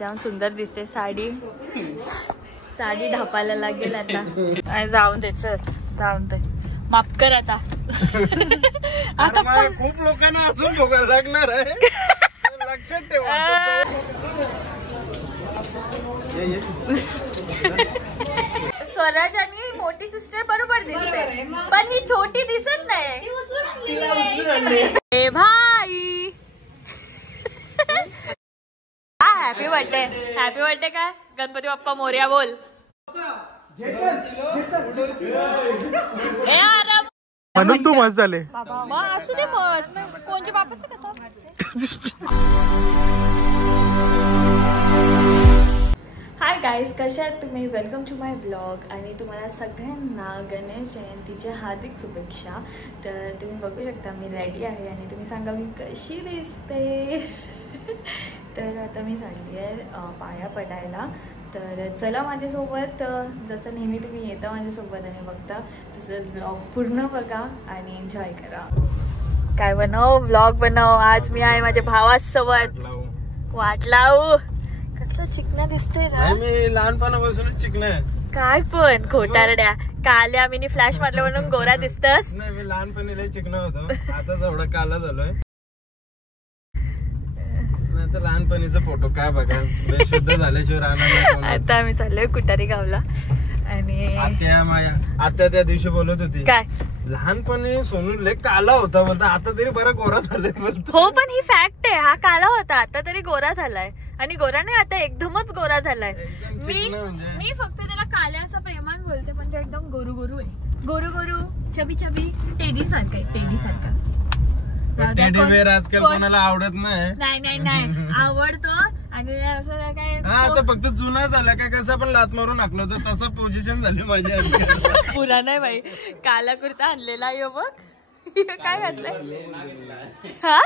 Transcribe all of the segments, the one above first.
जाम सुंदर दिसते साडी. साडी ढापायला लागेल आता. जाऊन दे चल, जाऊन दे, माफ कर आता. आता खूप लोकांना अजून बघायला लागणार आहे, लक्षात ठेवा. स्वराज आणि मोठी सिस्टर बरोबर दिसते, पण ही छोटी दिसत नाही. ए भाई, हॅपी बर्थडे. हॅपी बर्थडे काय गणपती बाप्पा मोरया बोल. म्हणून तू मस्त झाले. मग असू दे, मस्त कोणच्या बापाचं कथा. हाय गाईज, कशा आहात तुम्ही? Welcome to my blog. आणि तुम्हाला सगळ्यांना गणेश जयंतीच्या हार्दिक शुभेच्छा. तर तुम्ही बघू शकता मी रेडी आहे आणि तुम्ही सांगा मी कशी दिसते. तर आता मी चालली आहे पाया पडायला. तर चला माझ्यासोबत, जसं नेहमी तुम्ही येता माझ्यासोबत आणि बघता तसंच ब्लॉग पूर्ण बघा आणि एन्जॉय करा. काय बनव, ब्लॉग बनव. आज मी आहे माझ्या भावासोबत. वाट लावू. कसं चिकना दिसते रा. मी लहानपणापासूनच चिकना आहे. काय पण खोटारड्या. काल आम्ही फ्लॅश मारलं म्हणून गोरा दिसतस. नाही, मी लहानपणी लय चिकना होतो, आता थोडा काला झालोय. आता लहानपणीचा फोटो काय बघा, शुद्ध झाल्याशिवाय राहणार. आता आम्ही चाललोय कुटारी गावला. आणि आता त्या दिवशी बोलत होती काय, लहानपणी सोनू लय काला होता बोलता, आता तरी बरं गोरा झालाय बोलतो. हो पण ही फॅक्ट आहे, हा काला होता आता तरी गोरा झालाय. आणि गोरा नाही, आता एकदमच गोरा झालाय. मी फक्त त्याला काल्या असं प्रेमान बोलते, पण तो एकदम गोरू गोरू आहे. गोरू गोरू चबी चबी टेडी सारखा आहे, टेडी सारखा. टेडी बेअर आजकाल कोणाला आवडत नाही. नाही नाही आवडतो. आणि असं काय, आता फक्त जुना झाला काय, कसं पण लात मारून टाकलं तर तसं पोझिशन झाली माझी. पुरा नाही बाई, काला कुर्ता आणलेला यो बघ. काय घातलंय हा,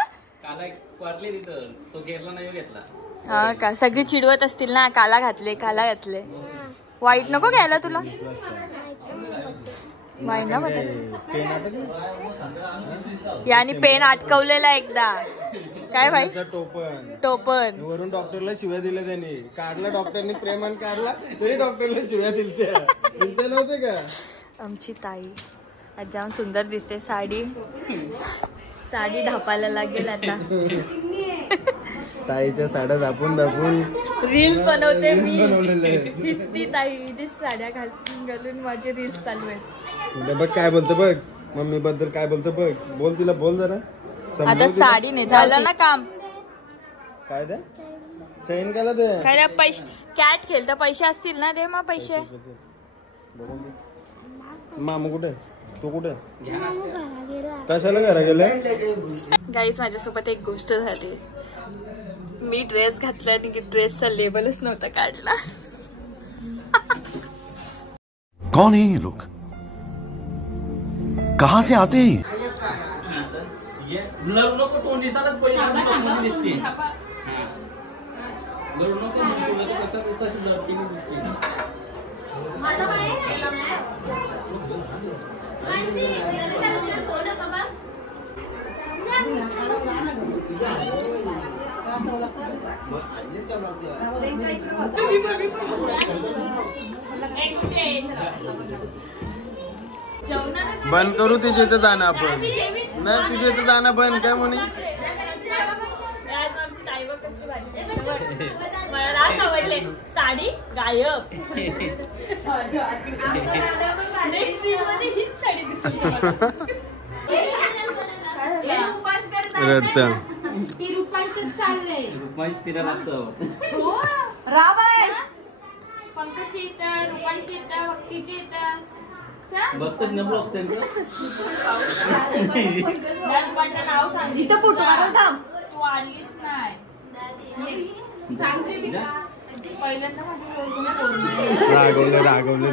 तो घेतला नाही घेतला. हा का, सगळी चिडवत असतील ना, काला घातले काला घातले. वाईट नको घ्यायला तुला. वाईट ना यानी पेन अटकवलेला एकदा. काय भाई, टोपण वरून डॉक्टरला शिव्या दिल्या त्यांनी. काढला डॉक्टरनी, प्रेमान काढला तरी डॉक्टरला शिव्या दिलते नव्हते का. आमची ताई आज जाम सुंदर दिसते. साडी ढापायला लागेल आता. ताईच्या साड्या दापून रील्स बनवते मी. हीच ती ताई जीच साड्या घालून माझे रील्स चालू आहेत. बघ काय बोलतो, बघ मम्मी बद्दल काय बोलतो बघ. बोल तिला, बोल जरा. आता साडी नाही झालं ना काम. काय दे चैन काला दे. काय रे, पैसे कॅट खेळता, पैसे असतील ना, दे मग पैसे. मामा कुठे, तू कुठे, कशाला घरा गेले. गाईज माझ्यासोबत एक गोष्ट झाली. मी ड्रेस घातला आणि ड्रेसचा लेबलच नव्हता काढला. कौन है ये लोग, कहाँ से आते हैं? बंद करू तिच्या इथं जाणं आपण. नाही तुझ्या इथं जाणं बंद काय म्हणे. मला आवडले. साडी गायब. नेक्स्ट ट्रिप मध्ये हीच साडी दिसली. रडत्या ती रुपांशीच चालले. रुपांश तिला लागतं. हो राबाय. पंकजची इथं, रुपांची इथं, भक्तीची इथं. बघतच ना ब्लॉग त्यांचं. नाव सांग. इथं फोटो काढून थांब. तू आलीस नाही. पहिल्यांदा रागवलं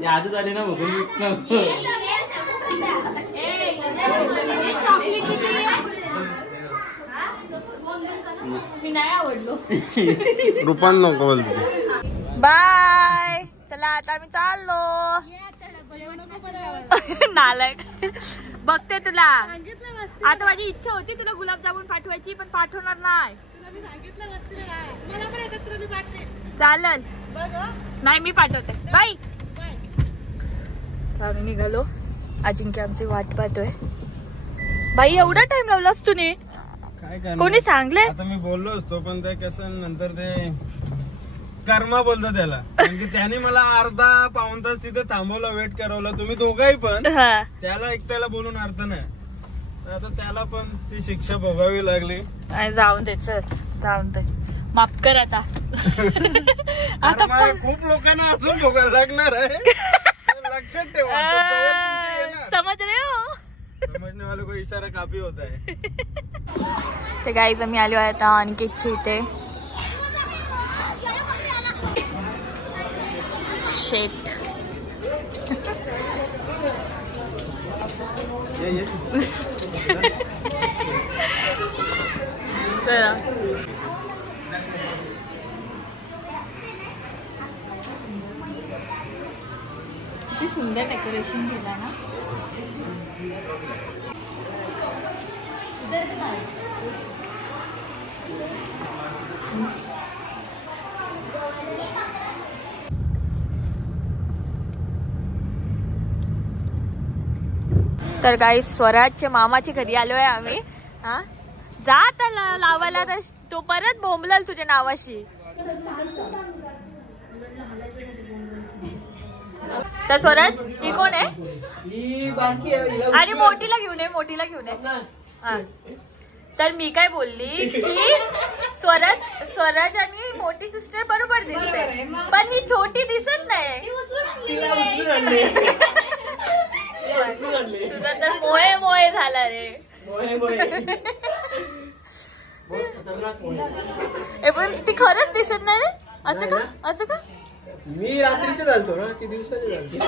ते आजच आले ना बघून मिक्स नव्हतं. मी नाही आवडलो. रुपान नको बोलतो. बाय. चला आता आम्ही चाललो. नालायक. बघते तुला. आता माझी इच्छा होती तुला गुलाबजामुन पाठवायची, पण पाठवणार नाही. चालेल नाही मी पाठवते बाय. आम्ही निघालो. अजिंक्य आमची वाट पाहतोय. बाई एवढा टाइम लावलास तुम्ही? काय करणार? कोणी सांगले? आता मी बोललो असतो पण ते कसं नंतर ते कर्मा बोलतो त्याला. म्हणजे त्याने मला अर्धा पाऊण तास तिथे थांबवलं, वेट करवलं. तुम्ही दोघंही पण. हा त्याला एकट्याला बोलून अर्थ नाही. तर आता त्याला पण ती शिक्षा भोगावी लागली. जाऊन दे चल जाऊन दे. माफ कर आता. आता मला खूप लोकांना अजून भोगायला लागणार आहे. लक्षात ठेवा. आता जवळ तुमची येणार. समज रहे हो. समजने वाले को इशारा काफी होता है. ते गाईज आम्ही आलो आहे आता अनिकेतच्या इथे. शेट चला किती सुंदर डेकोरेशन केला ना. तर गाई स्वराजच्या मामाच्या घरी आलोय आम्ही. हा जा आता लावायला. तर तो परत बोंबलाल तुझ्या नावाशी. तर स्वराज ही कोण आहे? आणि मोठीला घेऊन ये, मोठीला घेऊन ये. तर मी काय बोलली की स्वराज आणि मोठी सिस्टर बरोबर दिसते पण ही छोटी दिसत नाही. तुझा तर मोहे मोहे झाला रे. पण ती खरंच दिसत नाही रे. असं का? असं का? मी रात्रीच चालतो ना, ती दिवसाची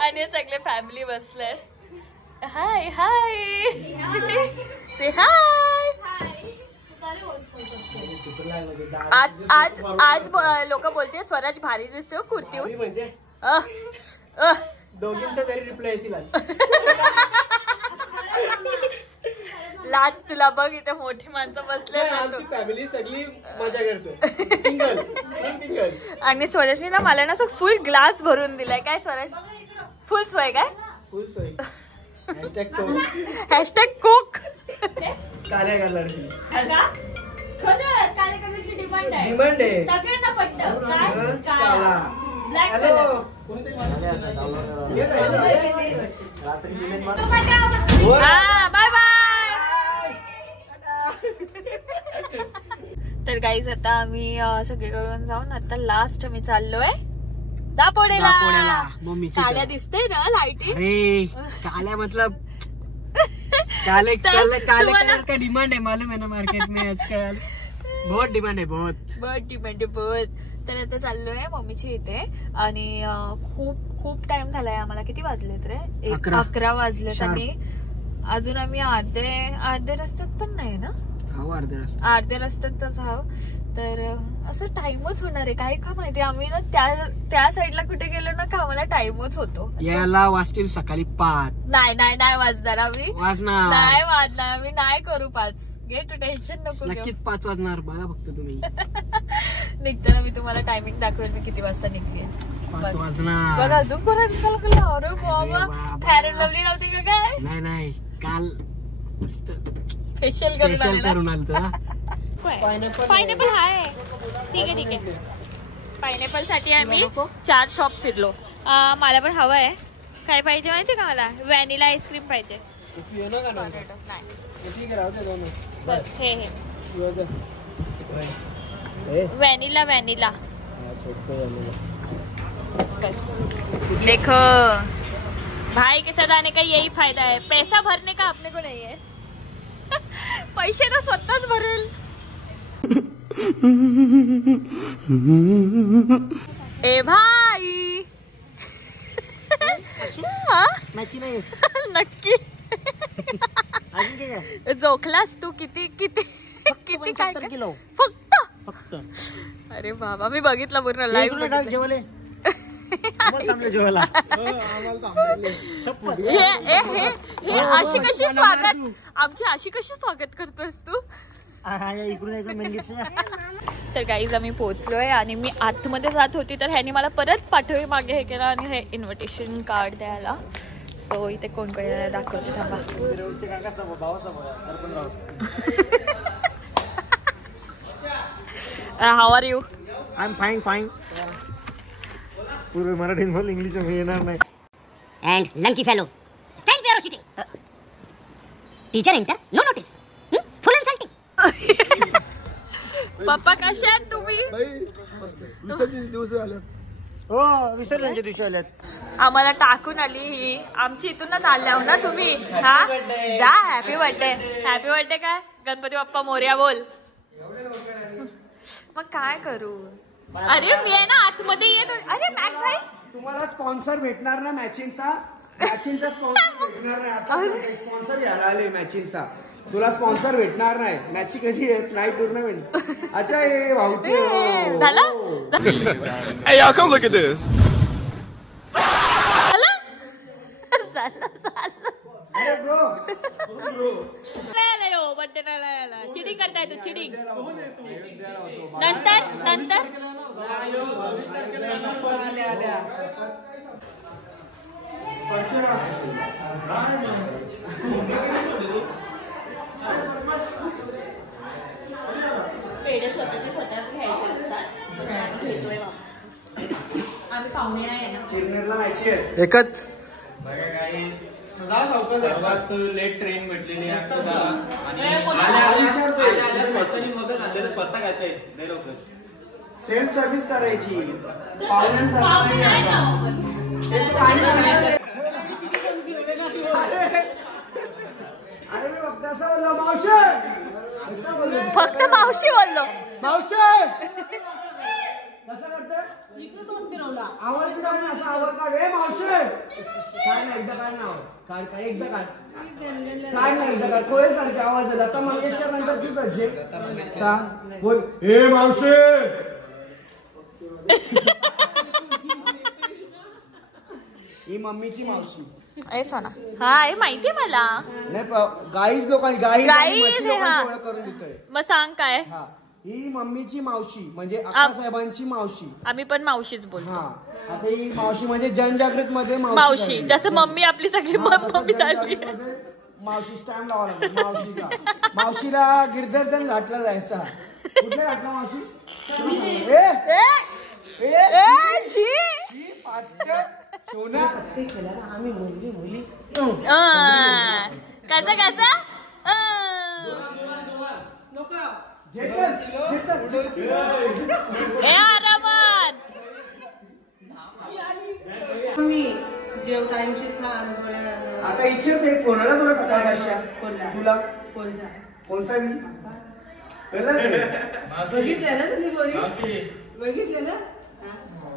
आणि सगळे फॅमिली बसले. हाय हाय से हाय. आज लोक बोलते स्वराज भारी दिसतो कुर्तीवर. म्हणजे दोघींचा तरी रिप्लाय येतील. लाज तुला बघ. इथे मोठी माणसं बसले. फॅमिली सगळी मजा करतो. आणि स्वराजने ना मला ना फुल ग्लास भरून दिलाय. काय स्वराज फुल सोय? काय फुल सोय. हॅशटॅग कोक. काल्या कलरची काल्या कलरची डिमांड आहे. डिमांड आहे सगळ्यांना पटतं. ब्लॅक बाय बाय. तर गाईज आता आम्ही सगळीकडून जाऊन आता लास्ट मी चाललोय दापोडेला. काल्या दिसते ना लाईटी. अरे काल्या मतलब काले कलर का डिमांड है, मालूम है ना मार्केट में आजकल. बहुत डिमांड है. बहुत डिमांड आहे बहुत. तर आता चाललोय मम्मीची इथे. आणि खूप खूप टाइम झालाय आम्हाला. किती वाजलेत रे? 11 वाजलेत. आणि अजून आम्ही अर्धे रस्त्यात पण नाही ना. अर्धे रस्त्यातच तर असं टाइमच होणार आहे. काय का माहिती. आम्ही ना त्या साईडला कुठे गेलो ना का आम्हाला टाइमच होतो. याला वाजतील सकाळी 5. नाही वाजणार. आम्ही वाजणार नाही वाजणार. आम्ही नाही करू 5. गेट टेन्शन नको. नक्कीच 5 वाजणार. बघा फक्त तुम्ही. निघताना मी तुम्हाला टायमिंग दाखवेल मी किती वाजता निघली. 5 वाजणार. बघा अजून कोणा दिसायला लागलं. अरे बाबा फेअर अँड लवली नव्हती का काय? नाही काल फेशियल करून आलो. पायनॅपल आहे. ठीक आहे. पायनॅपल साठी आम्ही 4 शॉप फिरलो. मला पण हवं आहे. काय पाहिजे माहिती का? मला व्हॅनिला आईस्क्रीम पाहिजे. व्हॅनिला बस. देखो भाई के साथ आने का यही फायदा है. पैसा भरने का अपने को नहीं है. पैसे तर स्वतःच भरेल. ए भाई नक्की जोखलास तू. किती काय किलो फक्त. अरे बाबा मी बघितलं पूर्ण लाईव्ह. हे अशी कशी स्वागत आमची अशी कशी स्वागत करतोस तू? तर गाईज आम्ही पोहोचलोय आणि मी आतमध्ये जात होती तर ह्यानी मला परत पाठवली मागे हे केलं आणि हे इन्व्हिटेशन कार्ड द्यायला. सो इथे कोण कोण दाखवते थांबा. How are you? I am fine fine. पूर्व मराठीत बोल, इंग्लिश येणार नाही. And lanky fellow, stand where you are sitting. Teacher enter, no notice. Full insulting. पप्पा कसे आहेत तुम्ही? हो, विसर्जनच्या दिवशी आल्यात. आम्हाला टाकून आली ही. आमची इथूनच आल्या ना तुम्ही. हा जा. Happy birthday. हॅपी बर्थडे काय? गणपती बाप्पा मोरया बोल. मग काय करू? अरे मी आहे ना आतमध्ये येत. अरे मॅक भाई तुम्हाला स्पॉन्सर भेटणार ना मॅचिंगचा स्पॉन्सर भेटणार नाही. आता स्पॉन्सर घ्यायला आले मॅचिंगचा. तुला स्पॉन्सर भेटणार नाही. मॅचिंग कधी येत नाही टुर्नामेंट. अच्छा हे भाऊचे झालं. Hey y'all, come look at this. चिडिंग करताय तू चिडिंग. नंतर पेढे स्वतःच घ्यायचे असतात. घेतोय आम्ही पाहुणे आहे ना. चिरनेरला मॅची आहे एकच. सर्वात लेट ट्रेन भेटलेली आहे स्वतः खाताय लवकर. सेल्फ सर्व्हिस करायची. अरे मी फक्त असं बोललो मावशी. फक्त मावशी बोललो. मावशी कसं करते आवाज काढ. असा आवाज काढ. हे मावशी काय ना एकदा काढ नाव काढ. काय एकदा काढ ना एकदा काढ. कोळे सारखे आवाज आला. आता मंगेशकर नंतर तू सज्जे सांग बोल. हे मावशी. ही मम्मीची मावशी. अरे सोना. हा हे माहिती मला. नाही गाईज लोकांनी गाईज ओळख करून देतोय. मग सांग काय. हा ही मम्मीची मावशी म्हणजे आप्पासाहेबांची मावशी. आम्ही पण मावशीच बोलतो. हा आता ही मावशी म्हणजे जनजागृत मध्ये मावशी. जसं मम्मी आपली सगळी मम्मी झाली. मावशी स्टॅम्प लावा लागतो मावशीला. मावशीला गिरधरधन घाटला जायचा. कुठल्या घाटला मावशी? कसा आरामात. जेव टाइमशी खा. आता इच्छित एक कोणाला तुला सकाळ कशा तुला कोणचा मी बघितलं ना तुम्ही गोरी. बघितलं ना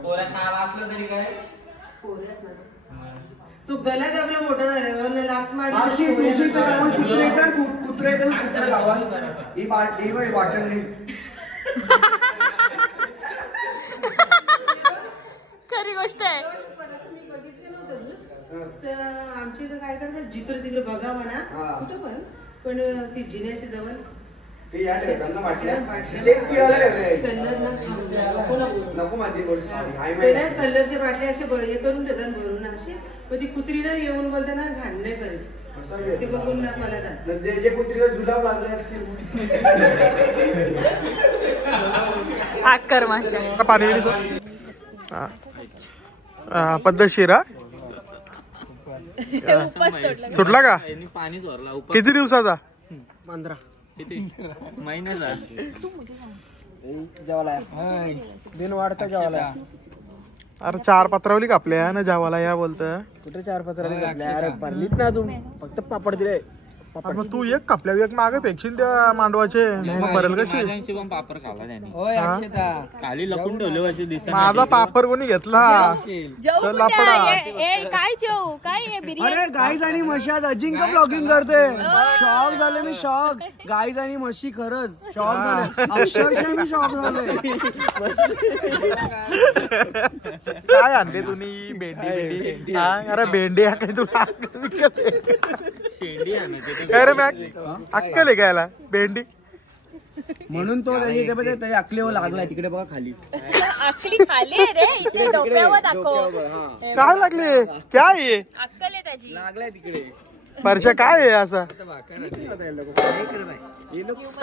पोरा काल असलं तरी काय तू गला आपला मोठा झाला लाथ मावशी तुमची तर गावात कुत्रे गावात ही बॉटल नाही. खरी गोष्ट आहे. मी बघितलं नव्हतं तर आमच्या इथं काय करतात जिकडे तिकडे बघा म्हणा कुठं पण ती जिन्याच्या जवळ ते या ठेवताना कलरच्या बाटल्या असे हे करून ठेवतात भरून असे. मग ती कुत्रीला येऊन बोलताना घाण नाही करेल. ते बघून मला जे कुत्रीला जुलाब लागले असतील. आकर माशा पाणी पद्धतशीर. सुटला का? पाणी चोरला. किती दिवसाचा? 15 किती महिन्याचा? जेवायला दिन वाढता जेवायला. अरे 4 पत्रावली कापल्या ना जेवायला या बोलत. कुठे 4 पत्रावली कापल्या? अरे भरलीत ना तू फक्त पापड दिले. मग तू एक कापल्या एक मागे फेकशील त्या मांडवाचे मग भरेल कशी माझ्यांशी पण पापड खाला त्याने होय अक्षता खाली लपून ठेवले व्हायचे दिसत माझा पापड कोणी घेतला जेवू काय जेवू काय बिर्याणी अरे गाईज आणि म्हशी आज अजिंक्य ब्लॉगिंग करते शॉक झाले मी शॉक गाईज आणि म्हशी खरंच शॉक झाले अक्षरशः मी शॉक झाले काय आणले तुम्ही भेंडी अरे भेंडी काय तुला शेंडी आणायची काय रे मॅक अक्कल आहे घ्यायला भेंडी म्हणून तो त्याची अकलीवर लागलाय तिकडे बघा खाली अक्कली खाली रे इथे डोक्यावर दाखव काय लागले काय आहे अक्कल आहे त्याची लागलाय तिकडे परशा काय आहे असं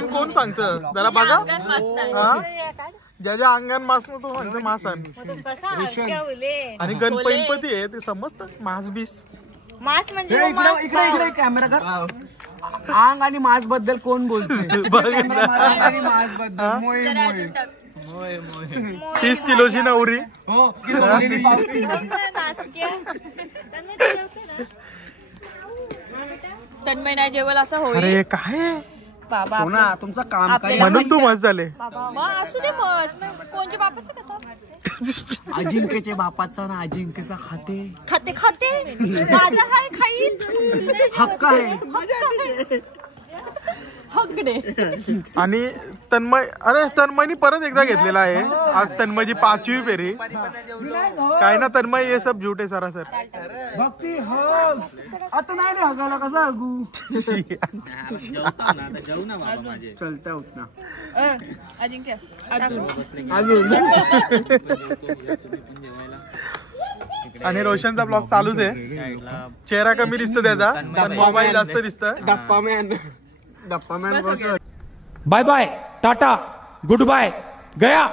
कोण सांगत त्याला बघा ज्याच्या अंगण मास न तो सांगतो मास आणि गणपती आहे ते समजत मास बीस मास म्हणजे इकडे कॅमेरा कर आंग आणि मास बद्दल कोण बोलतोय आणि मास बद्दल मोय 30 किलोची नवरी हो तन्मय नाही जेवल असं होईल अरे काय बाबा सोना तुमचं काम काय म्हणून तू मस्त झाले असू दे मस्त कोणच्या बापाचं कथा अजिंक्यच्या बापाचा ना अजिंक्यचा खाते खाते माझा हाय खाईन हक्क आहे हकडे आणि तन्मय अरे तन्मयनी परत एकदा घेतलेला आहे आज तन्मयची 5वी फेरी काय ना तन्मय हे सब झूठ आहे सरासर भक्ती हो आता नाही रे हगायला कसा हगू जाऊ ना बाबा माझे चलता होत ना अजिंक्य अजून आणि रोशनचा ब्लॉग चालूच आहे चेहरा कमी दिसतो त्याचा पण मोबाईल जास्त दिसत डप्पा man bye bye tata goodbye गया